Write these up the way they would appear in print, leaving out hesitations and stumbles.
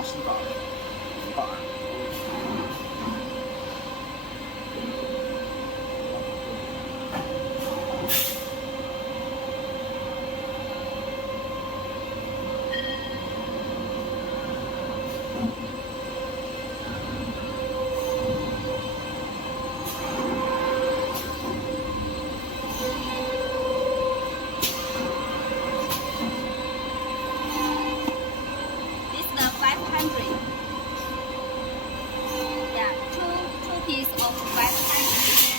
This is the 500. Yeah, two piece of 500.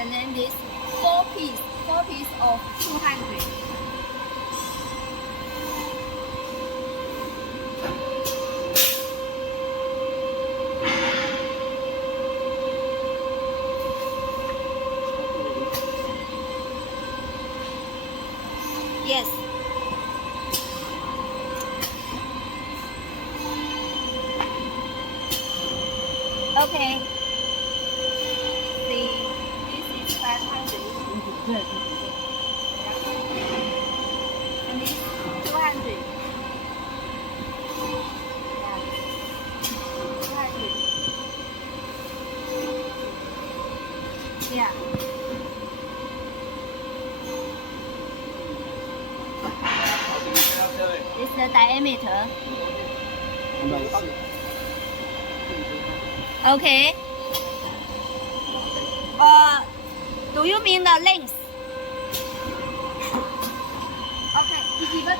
And then this four piece of 200. Yes. Okay. See, this is 500. And this 200. Yeah. 200. Yeah. This is the diameter. Okay. Or do you mean the length? Okay.